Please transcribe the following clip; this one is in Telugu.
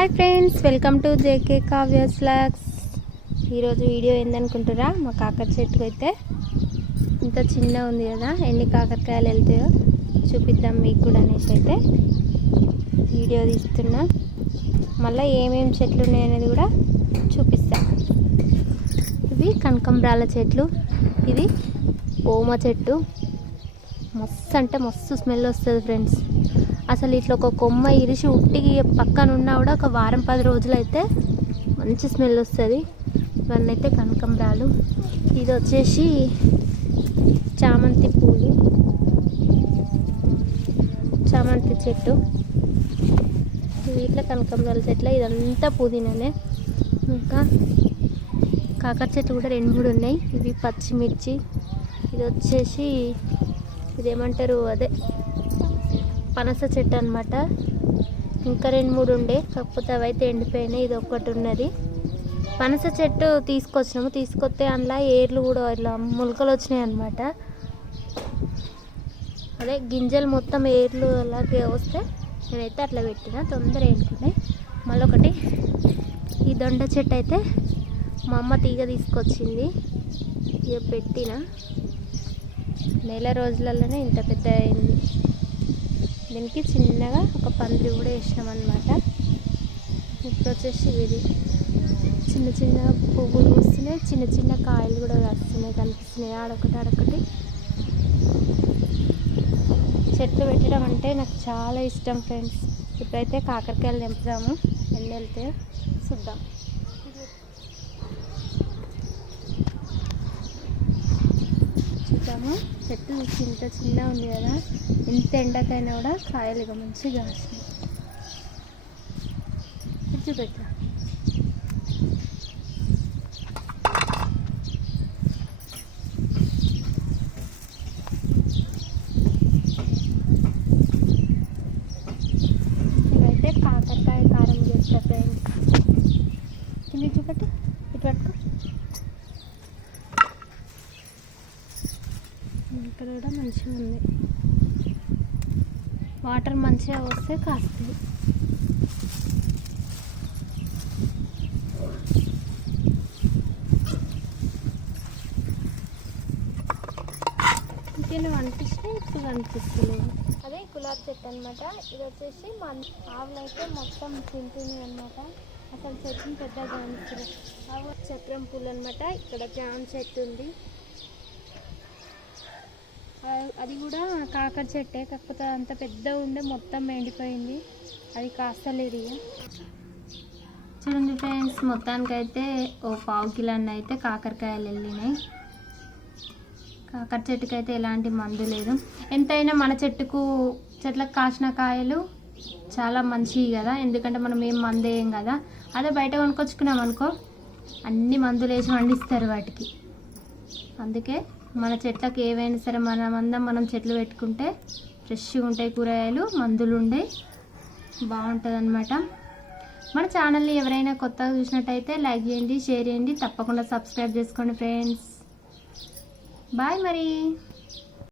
Hi friends, welcome to JK Kavya's vlogs. ఈరోజు వీడియో ఏందనుకుంటారా, మా కాకర చెట్టుకు అయితే ఇంత చిన్న ఉంది కదా, ఎన్ని కాకరకాయలు వెళ్తాయో చూపిద్దాం మీకు కూడా అనేసి అయితే వీడియో తీస్తున్నా. మళ్ళీ ఏమేమి చెట్లు ఉన్నాయనేది కూడా చూపిస్తా. ఇవి కనకంబరాల చెట్లు, ఇది ఓమ చెట్టు. మస్తు అంటే మస్తు స్మెల్ వస్తుంది ఫ్రెండ్స్. అసలు ఇట్లా ఒక కొమ్మ ఇరిసి ఉట్టికి పక్కన ఉన్నా కూడా ఒక వారం 10 రోజులు అయితే మంచి స్మెల్ వస్తుంది. ఇవన్నీ అయితే కనకంబరాలు. ఇది వచ్చేసి చామంతి పూలు, చామంతి చెట్టు. వీటిలో కనకంబరాల చెట్లు, ఇదంతా పుదీనానే. ఇంకా కాకర చెట్టు కూడా 2-3 ఉన్నాయి. ఇవి పచ్చిమిర్చి. ఇది వచ్చేసి ఇదేమంటారు, అదే పనస చెట్టు అనమాట. ఇంకా 2-3 ఉండే, కాకపోతే అవైతే ఎండిపోయినాయి. ఇది ఒక్కటి ఉన్నది. పనస చెట్టు తీసుకొస్తే అందులో ఏర్లు కూడా ఇట్లా మొలకలు వచ్చినాయి అనమాట. అదే గింజలు మొత్తం ఏర్లు అలాగే వస్తే నేనైతే అట్లా పెట్టిన, తొందర వేసుకున్నాయి. మళ్ళీ ఒకటి ఈ దొండ చెట్టు అయితే మా అమ్మ తీగ తీసుకొచ్చింది, ఇక పెట్టిన. నెల రోజులలోనే ఇంత పెద్ద అయింది. దీనికి చిన్నగా ఒక పందిరి కూడా వేసినాం అన్నమాట. ఇప్పుడు వచ్చేసి ఇది చిన్న చిన్న పువ్వులు వస్తున్నాయి, చిన్న చిన్న కాయలు కూడా వస్తున్నాయి, కనిపిస్తున్నాయి ఆడొకటి. చెట్లు పెట్టడం అంటే నాకు చాలా ఇష్టం ఫ్రెండ్స్. ఇప్పుడైతే కాకరకాయలు తెంపుదాము, ఎన్ని వెళ్తే చూద్దాం. చెట్టు ఇంత చిన్న ఉంది కదా, ఎంత ఎండకైనా కూడా కాయలు ఇక మంచిగా కాసినాయి. చూపెట్టా. ఇవైతే కాకరకాయ కారం చేస్తా ఫ్రెండ్స్. కింద చూపెట్టు, ఇటు పట్టుకో. ఇక్కడ కూడా మంచిగా ఉంది, వాటర్ మంచిగా వస్తే కాస్తుంది. ఇంకేనా అనిపిస్తే ఇప్పుడు కనిపిస్తలేదు. అదే గులాబీ చెట్టు అనమాట. ఇది వచ్చేసి మా ఆవులు అయితే మొత్తం తింటున్నాయి అనమాట. అసలు చెట్టుని పెద్దగా కనిపిస్తుంది. ఆవు చక్రం పూలు అనమాట. ఇక్కడ జామ చెట్టు ఉంది, అది కూడా కాకర చెట్టే, కాకపోతే అంత పెద్ద ఉండే మొత్తం ఎండిపోయింది, అది కాస్తలేదు. చూడండి ఫ్రెండ్స్, మొత్తానికైతే ఓ 1/4 కిలో అయితే కాకరకాయలు వెళ్ళినాయి. కాకర చెట్టుకి అయితే ఎలాంటి మందు లేదు. ఎంతైనా మన చెట్లకు కాసిన కాయలు చాలా మంచివి కదా, ఎందుకంటే మనం ఏం మందు వేయం కదా. అదే బయట కొనుక్కొచ్చుకున్నాం అనుకో, అన్ని మందులు వేసి పండిస్తారు వాటికి. అందుకే మన చెట్లకు ఏవైనా సరే మనం చెట్లు పెట్టుకుంటే ఫ్రెష్గా ఉంటాయి, కూరగాయలు మందులు ఉండే బాగుంటుంది అనమాట. మన ఛానల్ని ఎవరైనా కొత్తగా చూసినట్టయితే లైక్ చేయండి, షేర్ చేయండి, తప్పకుండా సబ్స్క్రైబ్ చేసుకోండి ఫ్రెండ్స్. బాయ్ మరి.